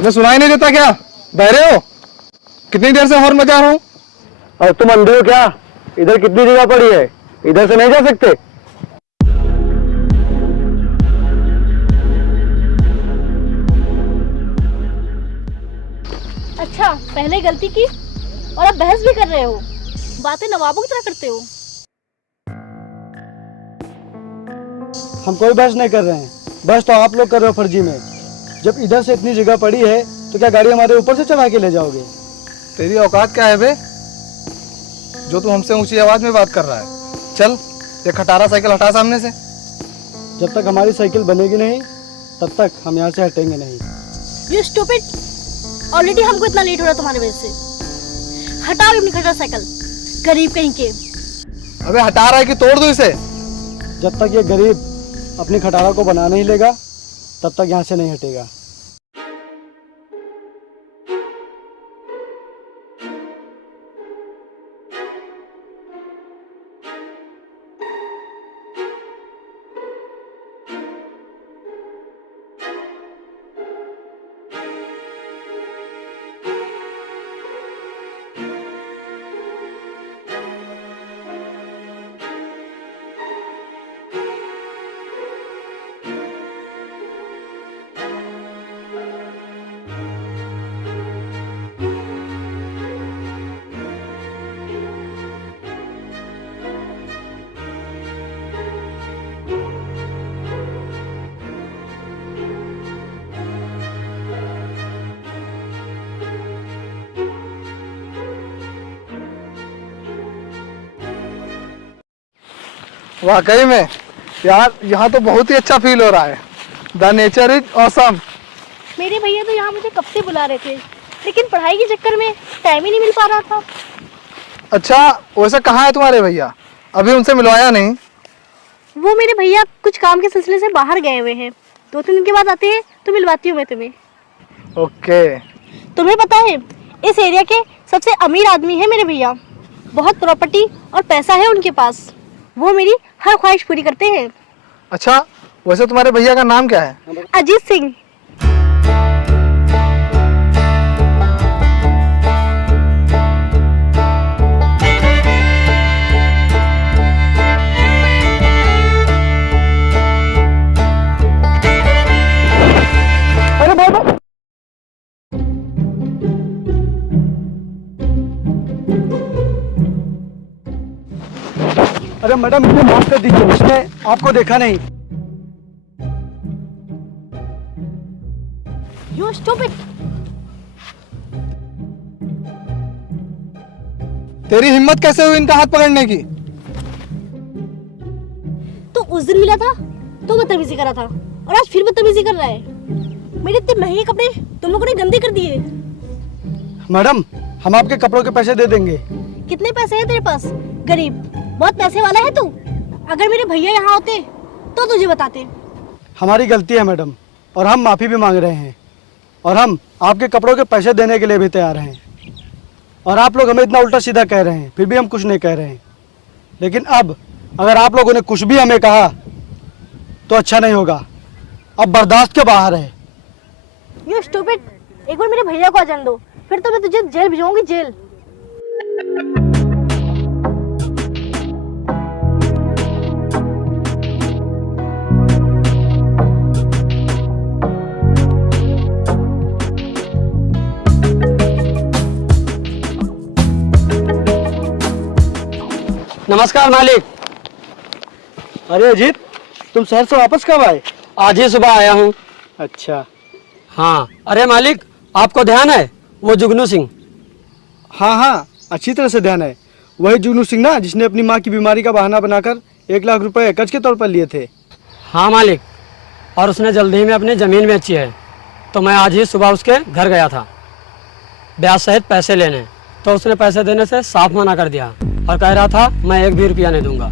तुम्हें सुनाई नहीं देता क्या? बहरे हो? कितनी देर से हॉर्न बजा रहा हूँ। और तुम अंधे हो क्या? इधर कितनी जगह पड़ी है, इधर से नहीं जा सकते? अच्छा, पहले गलती की और अब बहस भी कर रहे हो। बातें नवाबों की तरह करते हो। हम कोई बहस नहीं कर रहे हैं, बहस तो आप लोग कर रहे हो फर्जी में। जब इधर से इतनी जगह पड़ी है तो क्या गाड़ी हमारे ऊपर से चढ़ा के ले जाओगे? तेरी औकात क्या है बे, जो तू हमसे ऊंची आवाज में बात कर रहा है? चल ये खटारा साइकिल हटा सामने से। जब तक हमारी साइकिल बनेगी नहीं तब तक हम यहाँ से हटेंगे नहीं। You stupid! ऑलरेडी हमको इतना लेट हो रहा है तुम्हारी वजह से। हटाओ अपनी खटारा साइकिल, गरीब कहीं के। अबे हटा रहा है कि तोड़ दूं इसे? जब तक ये गरीब अपनी खटारा को बना नहीं लेगा तब तक यहाँ से नहीं हटेगा। वाकई में यार, यहाँ तो बहुत ही अच्छा फील हो रहा है। The nature is awesome. मेरे भैया तो यहाँ मुझे कब से बुला रहे थे, लेकिन पढ़ाई के चक्कर में टाइम ही नहीं मिल पा रहा था। अच्छा, वैसे कहाँ है तुम्हारे भैया? अभी उनसे मिलवाया नहीं? वो मेरे भैया कुछ काम के सिलसिले से बाहर गए हुए हैं, 2-3 दिन के बाद आते हैं तो मिलवाती हूँ मैं तुम्हें। ओके। तुम्हें पता है, इस एरिया के सबसे अमीर आदमी है मेरे भैया। बहुत प्रॉपर्टी और पैसा है उनके पास। वो मेरी हर ख्वाहिश पूरी करते हैं। अच्छा, वैसे तुम्हारे भैया का नाम क्या है? अजीत सिंह। अरे बाबा, अरे मैडम मुझे माफ कर दीजिए, उसने आपको देखा नहीं। You stupid! तेरी हिम्मत कैसे हुई इनका हाथ पकड़ने की? तो उस दिन मिला था तो बदतमीजी करा था, और आज फिर बदतमीजी कर रहा है। मेरे इतने महंगे कपड़े तुम लोगों ने गंदे कर दिए। मैडम, हम आपके कपड़ों के पैसे दे देंगे। कितने पैसे हैं तेरे पास? गरीब, बहुत पैसे वाला है तू। अगर मेरे भैया यहाँ होते तो तुझे बताते। हमारी गलती है मैडम, और हम माफ़ी भी मांग रहे हैं, और हम आपके कपड़ों के पैसे देने के लिए भी तैयार हैं। और आप लोग हमें इतना उल्टा सीधा कह रहे हैं, फिर भी हम कुछ नहीं कह रहे हैं। लेकिन अब अगर आप लोगों ने कुछ भी हमें कहा तो अच्छा नहीं होगा। अब बर्दाश्त के बाहर है। You stupid! एक बार मेरे भैया को आ जाने दो, फिर तो मैं तुझे जेल भिजवाऊंगी, जेल। नमस्कार मालिक। अरे अजीत, तुम शहर से वापस कब आए? आज ही सुबह आया हूँ। अच्छा। हाँ, अरे मालिक, आपको ध्यान है वो जुगनू सिंह? हाँ हाँ, अच्छी तरह से ध्यान है। वही जुगनू सिंह ना, जिसने अपनी माँ की बीमारी का बहाना बनाकर 1 लाख रुपए कर्ज के तौर पर लिए थे। हाँ मालिक, और उसने जल्दी ही में अपनी ज़मीन बेची है। तो मैं आज ही सुबह उसके घर गया था ब्याज सहित पैसे लेने, तो उसने पैसे देने से साफ मना कर दिया और कह रहा था मैं 1 भी रुपया नहीं दूंगा।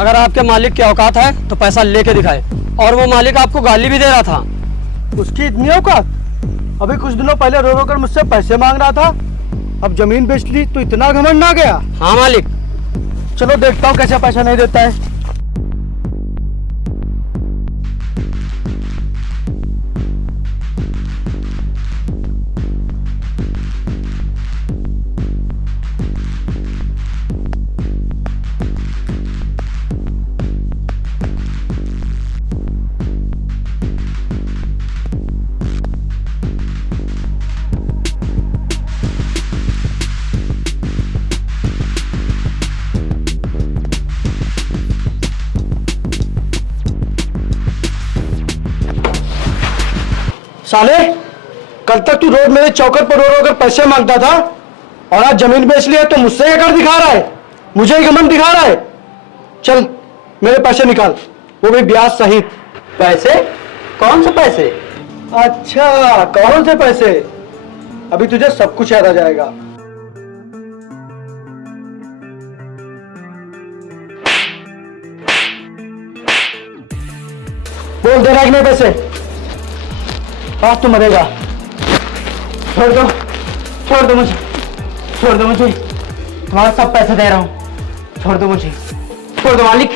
अगर आपके मालिक की औकात है तो पैसा लेके दिखाए। और वो मालिक आपको गाली भी दे रहा था। उसकी इतनी औकात? अभी कुछ दिनों पहले रो रो कर मुझसे पैसे मांग रहा था, अब जमीन बेच ली तो इतना घमंड आ गया। हाँ मालिक। चलो देखता हूँ कैसे पैसा नहीं देता है। साले, कल तक तू रोज मेरे चौकर पर रो रो कर पैसे मांगता था और आज जमीन बेच लिया तो मुझसे क्या कर दिखा रहा है? मुझे ही घमंड दिखा रहा है? चल मेरे पैसे निकाल, वो भी ब्याज सहित। पैसे? कौन से पैसे? अच्छा, कौन से पैसे? अभी तुझे सब कुछ याद आ जाएगा। बोल दे रहा है कि नहीं पैसे? आज तू मरेगा। छोड़ दो, छोड़ दो मुझे, छोड़ दो मुझे, तुम्हारे सब पैसे दे रहा हूँ, छोड़ दो मुझे, छोड़ दो मालिक,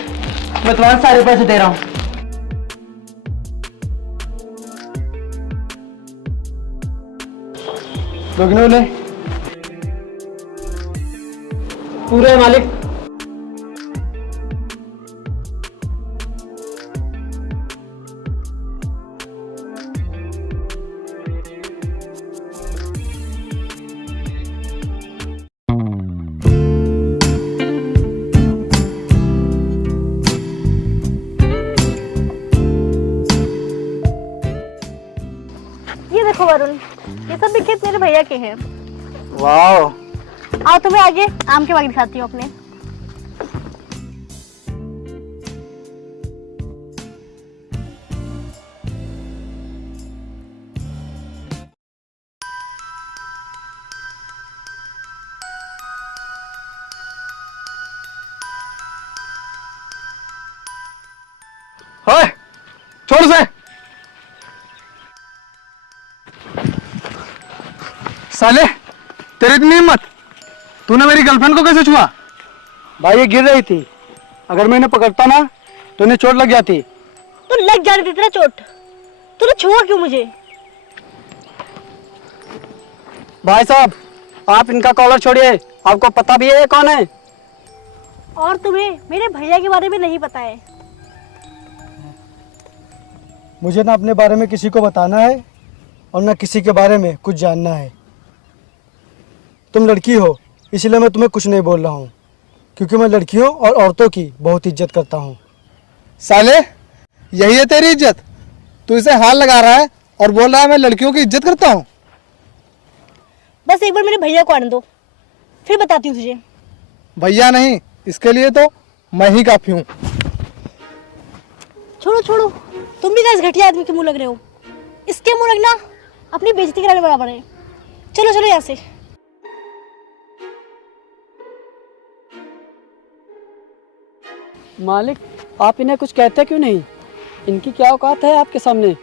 मैं तुम्हारे सारे पैसे दे रहा हूँ। दोगुने ले। पूरे मालिक। ये देखो वरुण, ये सब भी खेत मेरे भैया के हैं। वाह। आओ तुम्हें आगे आम के बाग दिखाती हूँ अपने। ओए, छोड़ से। साले, तेरी इतनी हिम्मत, तूने मेरी गर्लफ्रेंड को कैसे छुआ? भाई ये गिर रही थी, अगर मैं इन्हें पकड़ता ना तो इन्हें चोट लग जाती। तो लग जाने देती ना चोट, तूने छुआ क्यों मुझे? भाई साहब, आप इनका कॉलर छोड़िए, आपको पता भी है ये कौन है? और तुम्हें मेरे भैया के बारे में नहीं पता है। मुझे ना अपने बारे में किसी को बताना है और ना किसी के बारे में कुछ जानना है। तुम लड़की हो इसलिए मैं तुम्हें कुछ नहीं बोल रहा हूँ, क्योंकि मैं लड़कियों और औरतों की बहुत इज्जत करता हूँ। साले, यही है तेरी इज्जत? तू इसे हाथ लगा रहा है और बोल रहा है मैं लड़कियों की इज्जत करता हूँ। बस एक बार मेरे भैया को आने दो, फिर बताती हूँ तुझे। भैया नहीं, इसके लिए तो मैं ही काफी हूँ। छोड़ो छोड़ो, तुम भी क्या इस घटिया आदमी के मुंह लग रहे हो? इसके मुंह लगना अपनी बेइज्जती कराने बराबर है। चलो चलो यहाँ से। मालिक, आप इन्हें कुछ कहते क्यों नहीं? इनकी क्या औकात है आपके सामने?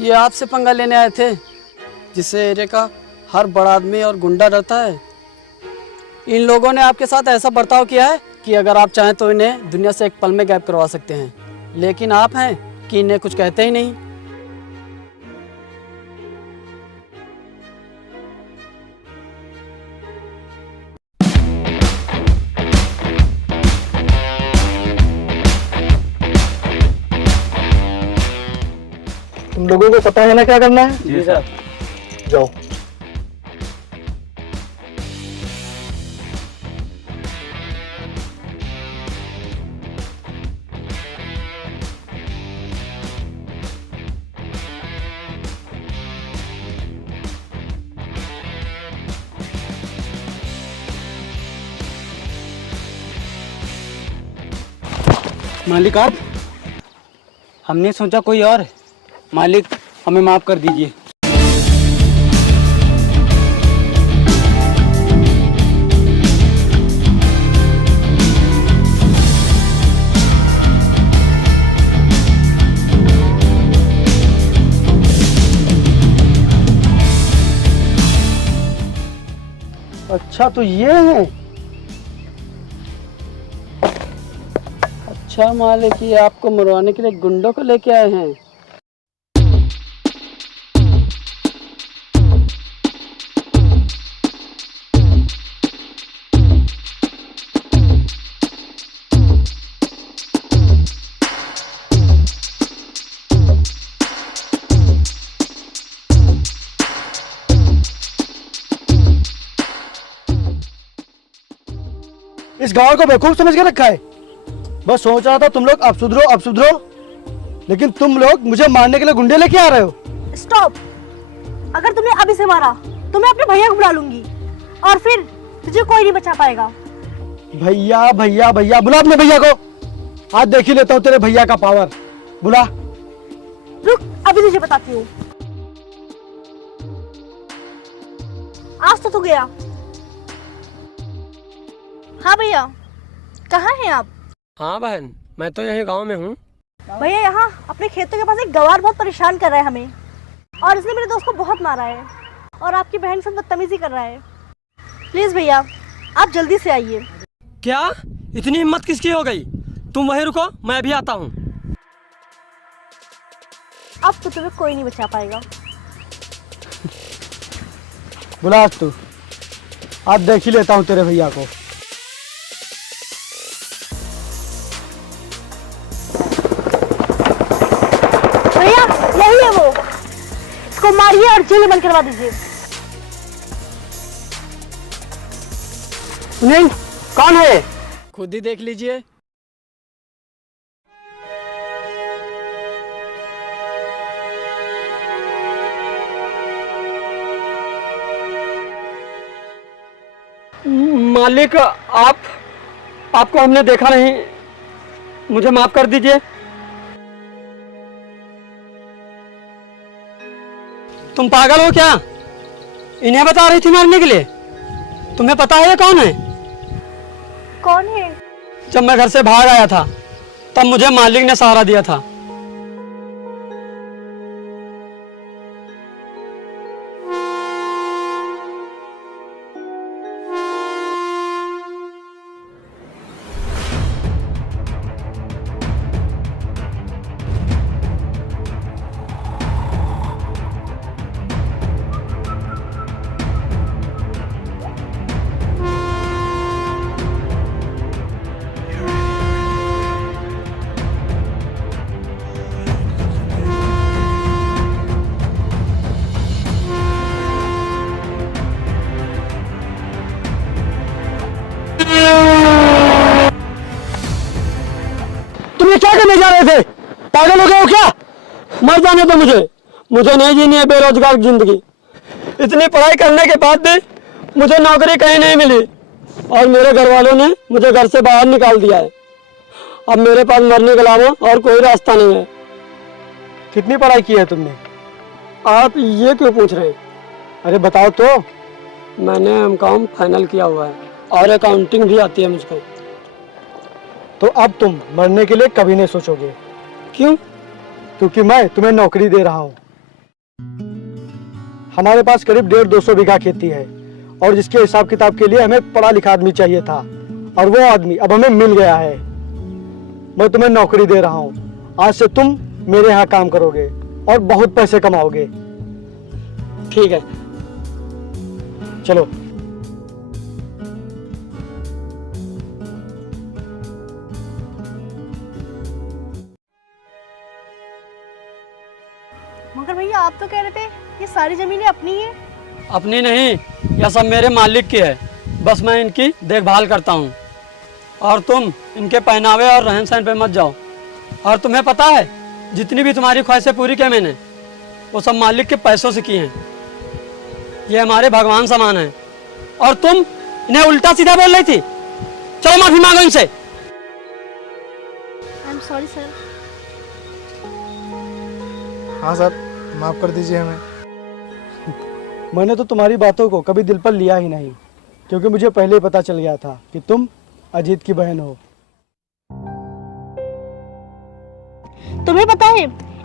ये आपसे पंगा लेने आए थे, जिससे एरिया का हर बड़ा आदमी और गुंडा डरता है। इन लोगों ने आपके साथ ऐसा बर्ताव किया है कि अगर आप चाहें तो इन्हें दुनिया से एक पल में गायब करवा सकते हैं, लेकिन आप हैं कि इन्हें कुछ कहते ही नहीं। तुम लोगों को पता है ना क्या करना है? जी सर। जाओ। मालिक आप? हमने सोचा कोई और है। मालिक हमें माफ कर दीजिए। अच्छा तो ये है। अच्छा मालिक, ये आपको मरवाने के लिए गुंडों को लेके आए हैं। इस गांव को बेवकूफ समझ के रखा है। बस सोच रहा था तुम लोग अब सुधरो, लेकिन तुम लोग मुझे मारने के लिए गुंडे लेके आ रहे हो। स्टॉप। अगर तुमने अभी से मारा तो मैं अपने भैया को बुला लूंगी और फिर तुझे कोई नहीं बचा पाएगा। भैया भैया भैया बुला अपने भैया को। आज देख ही लेता हूँ तेरे भैया का पावर। बुला। रुक, अभी तुझे बताती हूँ। आज तो तू गया। हाँ भैया, कहाँ हैं आप? हाँ बहन, मैं तो यही गांव में हूँ। भैया यहाँ अपने खेतों के पास एक गवार बहुत परेशान कर रहा है हमें, और इसने मेरे दोस्त को बहुत मारा है और आपकी बहन से बदतमीजी कर रहा है। प्लीज भैया, आप जल्दी से आइए। क्या इतनी हिम्मत किसकी हो गई? तुम वहीं रुको, मैं भी आता हूँ। अब तो तुम्हें कोई नहीं बचा पाएगा। बुला आज तू। आज देख ही लेता हूँ तेरे भैया को। भैया यही है वो, इसको मारिए और जेल में बंद करवा दीजिए। नहीं, कौन है? खुद ही देख लीजिए। मालिक, आपको हमने देखा नहीं, मुझे माफ कर दीजिए। तुम पागल हो क्या? इन्हें बता रही थी मारने के लिए? तुम्हें पता है ये कौन है? कौन है? जब मैं घर से भाग आया था तब मुझे मालिक ने सहारा दिया था। तुम ये क्या करने जा रहे थे? पागल हो गए हो क्या? मर जाने दो मुझे नहीं जीनी है बेरोजगार जिंदगी। इतनी पढ़ाई करने के बाद भी मुझे नौकरी कहीं नहीं मिली और मेरे घर वालों ने मुझे घर से बाहर निकाल दिया है। अब मेरे पास मरने के अलावा और कोई रास्ता नहीं है। कितनी पढ़ाई की है तुमने? आप ये क्यों पूछ रहे हैं? अरे बताओ तो। मैंने एमकॉम फाइनल किया हुआ है और अकाउंटिंग भी आती है मुझको। तो अब तुम मरने के लिए कभी नहीं सोचोगे। क्यों? क्योंकि मैं तुम्हें नौकरी दे रहा हूँ। हमारे पास करीब 150-200 बीघा खेती है और जिसके हिसाब किताब के लिए हमें पढ़ा लिखा आदमी चाहिए था और वो आदमी अब हमें मिल गया है। मैं तुम्हें नौकरी दे रहा हूँ। आज से तुम मेरे यहाँ काम करोगे और बहुत पैसे कमाओगे। ठीक है, चलो। मगर भैया आप तो कह रहे थे ये सारी जमीनें अपनी है। अपनी नहीं, यह सब मेरे मालिक की है। बस मैं इनकी देखभाल करता हूँ और तुम इनके पहनावे और रहन सहन पे मत जाओ। और तुम्हें पता है जितनी भी तुम्हारी ख्वाहिशें पूरी की मैंने, वो सब मालिक के पैसों से की हैं। ये हमारे भगवान समान है और तुम इन्हें उल्टा सीधा बोल रही थी। चलो माफी मांगो इनसे। I am sorry sir. हाँ सर, माफ़ कर दीजिए हमें। मैंने तो तुम्हारी बातों को कभी दिल पर लिया ही नहीं, क्योंकि मुझे पहले ही पता चल गया था कि तुम अजीत की बहन हो। तुम्हें पता है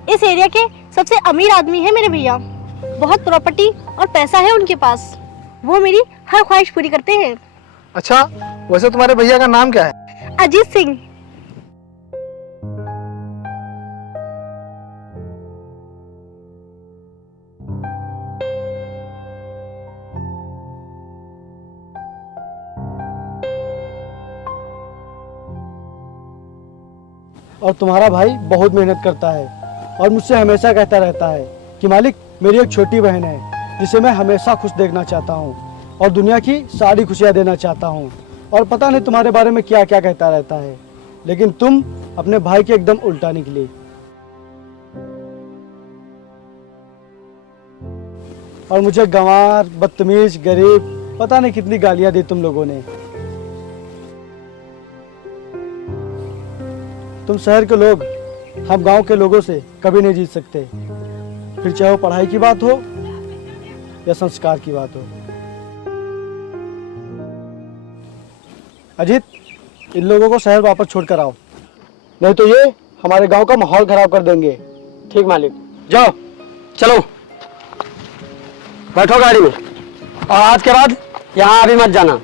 इस एरिया के सबसे अमीर आदमी है मेरे भैया। बहुत प्रॉपर्टी और पैसा है उनके पास। वो मेरी हर ख्वाहिश पूरी करते हैं। अच्छा, वैसे तुम्हारे भैया का नाम क्या है? अजीत सिंह। और तुम्हारा भाई बहुत मेहनत करता है और मुझसे हमेशा कहता रहता है कि मालिक, मेरी एक छोटी बहन है जिसे मैं हमेशा खुश देखना चाहता हूँ और दुनिया की सारी खुशियाँ देना चाहता हूँ। और पता नहीं तुम्हारे बारे में क्या क्या कहता रहता है, लेकिन तुम अपने भाई के एकदम उल्टा निकली। और मुझे गंवार, बदतमीज, गरीब, पता नहीं कितनी गालियां दी तुम लोगों ने। तुम शहर के लोग हम गांव के लोगों से कभी नहीं जीत सकते, फिर चाहे वो पढ़ाई की बात हो या संस्कार की बात हो। अजीत, इन लोगों को शहर वापस छोड़कर आओ, नहीं तो ये हमारे गांव का माहौल खराब कर देंगे। ठीक मालिक, जाओ चलो बैठो गाड़ी में, और आज के बाद यहाँ अभी मत जाना।